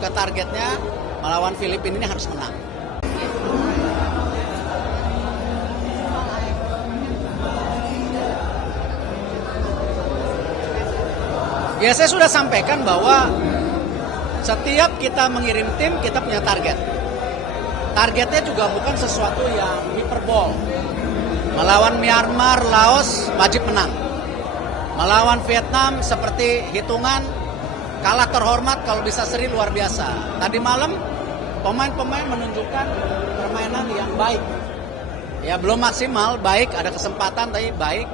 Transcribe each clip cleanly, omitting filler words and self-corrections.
ke targetnya melawan Filipina ini harus menang. Ya, saya sudah sampaikan bahwa setiap kita mengirim tim, kita punya target. Targetnya juga bukan sesuatu yang hiperbol. Melawan Myanmar, Laos, wajib menang. Melawan Vietnam seperti hitungan, kalah terhormat, kalau bisa seri luar biasa. Tadi malam pemain-pemain menunjukkan permainan yang baik. Ya, belum maksimal, baik, ada kesempatan tapi baik.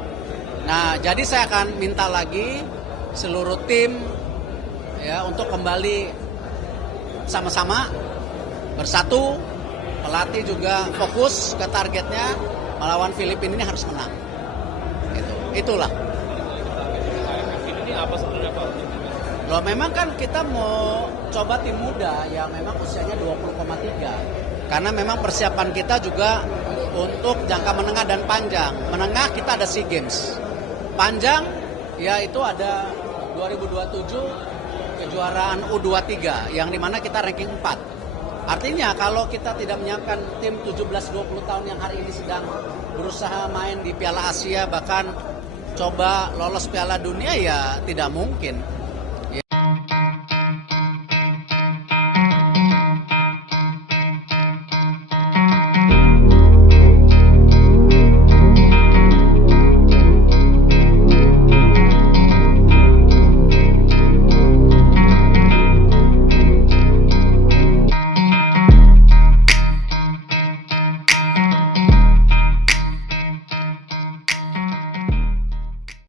Nah, jadi saya akan minta lagi seluruh tim ya untuk kembali sama-sama bersatu, pelatih juga fokus ke targetnya melawan Filipina ini harus menang. Itulah. Ini apa sebenarnya Pak? Loh, memang kan kita mau coba tim muda yang memang usianya 20,3. Karena memang persiapan kita juga untuk jangka menengah dan panjang. Menengah kita ada SEA Games. Panjang ya itu ada 2027 kejuaraan U23 yang dimana kita ranking 4. Artinya kalau kita tidak menyiapkan tim 17-20 tahun yang hari ini sedang berusaha main di Piala Asia bahkan coba lolos Piala Dunia ya tidak mungkin.